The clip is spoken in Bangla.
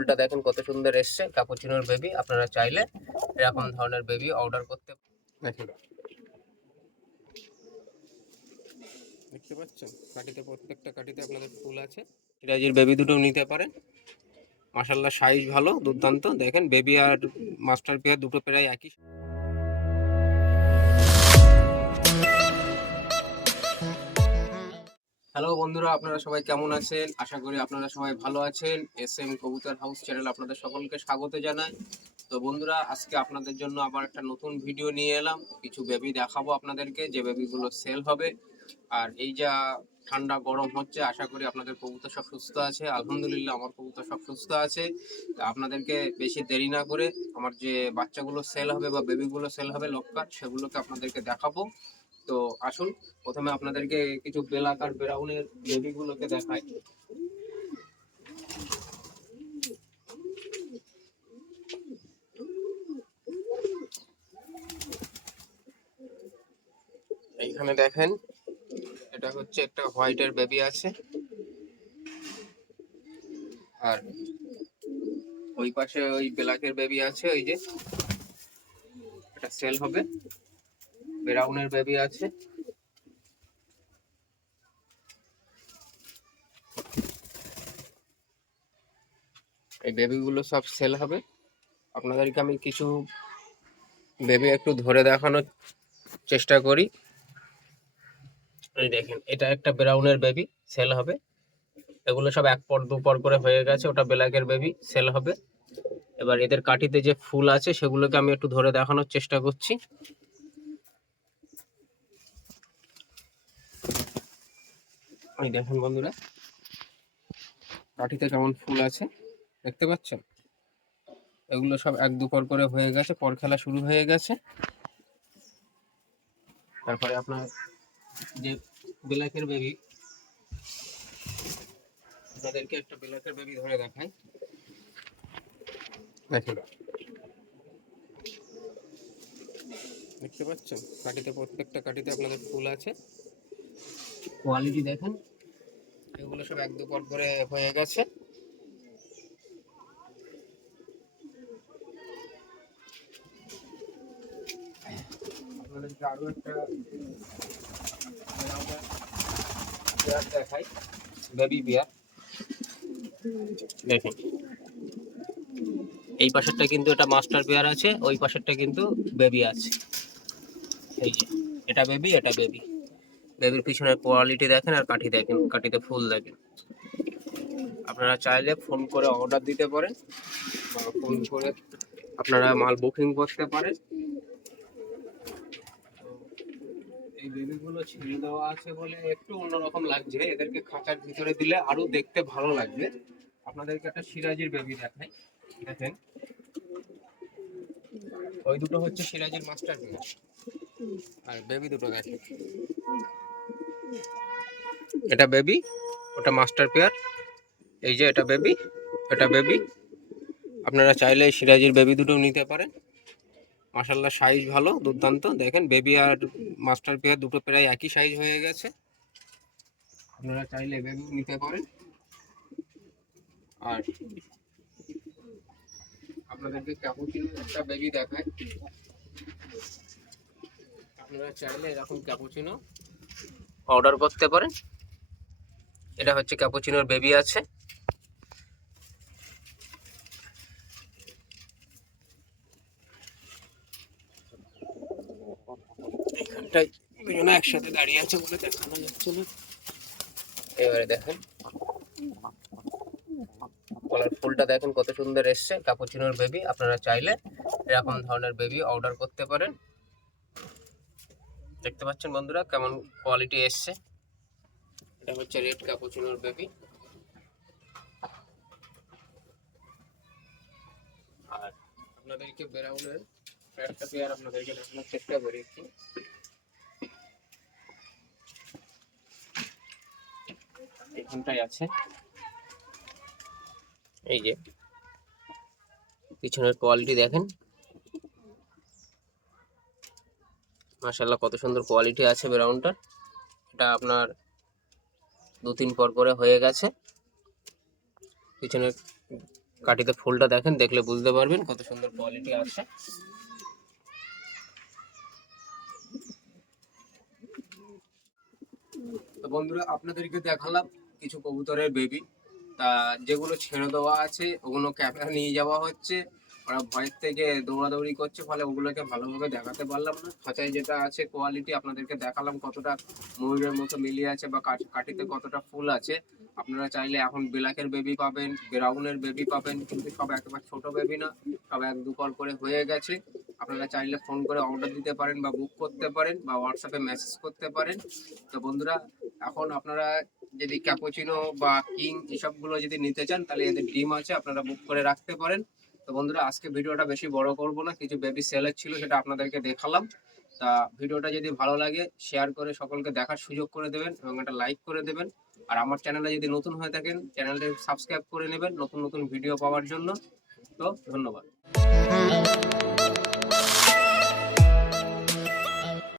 ফুলটা দেখেন কত সুন্দর এসছে। ক্যাপুচিনোর বেবি আপনারা চাইলে এরকম ধরনের বেবি অর্ডার করতে দেখেন। দেখতে পাচ্ছেন? কাটিতে প্রত্যেকটা কাটিতে আপনাদের ফুল আছে। সিরাজির বেবি দুটো নিতে পারেন। মাসাল্লাহ সাইজ ভালো, দুর্দান্ত। দেখেন বেবি আর মাস্টার পেয়ার দুটো প্রায় একই। বন্ধুরা, আপনারা সবাই কেমন আছেন? আশা করি আপনারা সবাই ভালো আছেন। এস এম কবুতর হাউস চ্যানেল আপনাদের সকলকে স্বাগত জানাই। তো বন্ধুরা, আজকে আপনাদের জন্য আবার একটা নতুন ভিডিও নিয়ে এলাম। কিছু বেবি দেখাবো আপনাদেরকে, যে বেবিগুলো সেল হবে। আর এই যা ঠান্ডা গরম হচ্ছে, আশা করি আপনাদের কবুতর সব সুস্থ আছে। আলহামদুলিল্লাহ, আমার কবুতর সব সুস্থ আছে। তা আপনাদেরকে বেশি দেরি না করে, আমার যে বাচ্চাগুলো সেল হবে বা বেবিগুলো সেল হবে লক্কার সেগুলোকে আপনাদেরকে দেখাবো। তো আসুন, প্রথমে আপনাদেরকে কিছু বেলাক আর ব্রাউনের বেবিগুলোকে দেখাই। এইখানে দেখেন, এটা হচ্ছে একটা হোয়াইটের বেবি আছে। আর ওই পাশে ওই ব্ল্যাকের বেবি আছে, ওই যে। এটা সেল হবে। ব্রাউনের বেবি আছে। এই বেবিগুলো সব সেল হবে। আপনাদেরকে আমি কিছু বেবি একটু ধরে দেখানোর চেষ্টা করি। এই দেখেন, এটা একটা ব্রাউনের বেবি সেল হবে। এগুলো সব এক পর দু পর করে হয়ে গেছে, ওটা ব্ল্যাকের বেবি সেল হবে। এবার এদের কাঠিতে যে ফুল আছে, সেগুলোকে আমি একটু ধরে দেখানোর চেষ্টা করছি। ওই দেখেন বন্ধুরা কাঠিতে কেমন ফুল আছে, দেখতে পাচ্ছেন এগুলো সব এক দুপর করে হয়ে গেছে, পর খেলা শুরু হয়ে গেছে। তারপরে আপনার যে ব্ল্যাকের বেবি আপনাদেরকে একটা ব্ল্যাকের বেবি ধরে দেখাই। দেখুন। দেখতে পাচ্ছেন? কাটিতে প্রত্যেকটা কাটিতে আপনাদের ফুল আছে। কোয়ালিটি দেখেন। এগুলো সব এক দুপর করে হয়ে গেছে। দেখাই বেবি বিয়ার দেখেন এই পাশেরটা কিন্তু এটা মাস্টার পেয়ার আছে, ওই পাশেরটা কিন্তু বেবি আছে। এই যে, এটা বেবি এটা বেবি বেবির পিছনের কোয়ালিটি দেখেন আর কাঠি দেখেন, কাঠিতে ফুল দেখেন। আপনারা চাইলে ফোন করে অর্ডার দিতে পারেন বা ফোন করে আপনারা মাল বুকিং করতে পারেন। এই বেবিগুলো ছেড়ে দেওয়া আছে বলে একটু লাগছে। এদেরকে ভিতরে দিলে দেখতে ভালো লাগবে। আপনাদেরকে একটা সিরাজির বেবি দেখেন। ওই দুটো হচ্ছে আর বেবি দুটো দেখেন। এটা বেবি, ওটা মাস্টার পেয়ার। এই যে এটা বেবি এটা বেবি। আপনারা চাইলে সিরাজির বেবি দুটো নিতে পারেন। মাসাল্লাহ সাইজ ভালো, দুর্দান্ত। দেখেন, বেবি আর মাস্টার পেয়ার দুটো প্রায় একই সাইজ হয়ে গেছে। আপনারা চাইলে বেবি নিতে পারেন। আর আপনাদেরকে ক্যাপুচিনো একটা বেবি দেখায় আপনারা চাইলে এরকম ক্যাপুচিনো অর্ডার করতে পারেন। এটা হচ্ছে ক্যাপুচিনোর বেবি আছে। এখানটায় দুজনে একসাথে দাঁড়িয়ে আছে বলে দেখানো যাচ্ছে না। এবারে দেখেন। কলার ফুলটা দেখেন কত সুন্দর এসছে। ক্যাপুচিনোর বেবি আপনারা চাইলে এরকম ধরনের বেবি অর্ডার করতে পারেন। দেখতে পাচ্ছেন বন্ধুরা কেমন কোয়ালিটি এসছে। এটা হচ্ছে রেড ক্যাপুচিনোর বেবি আর আপনাদেরকে বেরাউনের একটা পেয়ার আপনাদেরকে দেখানোর চেষ্টা করি একটু। আছে। এই যে, পিছনের কোয়ালিটি দেখেন। মাশাল্লাহ কত সুন্দর কোয়ালিটি আছে ব্রাউনটার এটা আপনার দু তিন পর করে হয়ে গেছে। পিছনের কাটিতে ফুলটা দেখেন, দেখলে বুঝতে পারবেন কত সুন্দর কোয়ালিটি আছে। তো বন্ধুরা, আপনাদেরকে দেখালাম কিছু কবুতরের বেবি তা যেগুলো ছেড়ে দেওয়া আছে, ওগুলো ক্যামেরা নিয়ে যাওয়া হচ্ছে। ওরা ভয়ের থেকে দৌড়াদৌড়ি করছে, ফলে ওগুলোকে ভালোভাবে দেখাতে পারলাম না। খাঁচায় যেটা আছে কোয়ালিটি আপনাদেরকে দেখালাম কতটা ময়ূরের মতো মিলিয়ে আছে বা কাঠ- কাঠিতে কতটা ফুল আছে। আপনারা চাইলে এখন বিলাকের বেবি পাবেন ব্রাউনের বেবি পাবেন, কিন্তু সব একেবারে ছোট বেবি না, সব এক দু কল করে হয়ে গেছে। আপনারা চাইলে ফোন করে অর্ডার দিতে পারেন বা বুক করতে পারেন বা হোয়াটসঅ্যাপে মেসেজ করতে পারেন। তো বন্ধুরা, এখন আপনারা যদি ক্যাপোচিনো বা কিং এসবগুলো যদি নিতে চান, তাহলে এদের ডিম আছে, আপনারা বুক করে রাখতে পারেন। তো বন্ধুরা, আজকে ভিডিওটা বেশি বড় করব না, কিছু বেবি সেলের ছিল সেটা আপনাদেরকে দেখালাম। তা ভিডিওটা যদি ভালো লাগে শেয়ার করে সকলকে দেখার সুযোগ করে দেবেন এবং একটা লাইক করে দেবেন। আর আমার চ্যানেলে যদি নতুন হয়ে থাকেন চ্যানেলটি সাবস্ক্রাইব করে নেবেন নতুন নতুন ভিডিও পাওয়ার জন্য। তো ধন্যবাদ।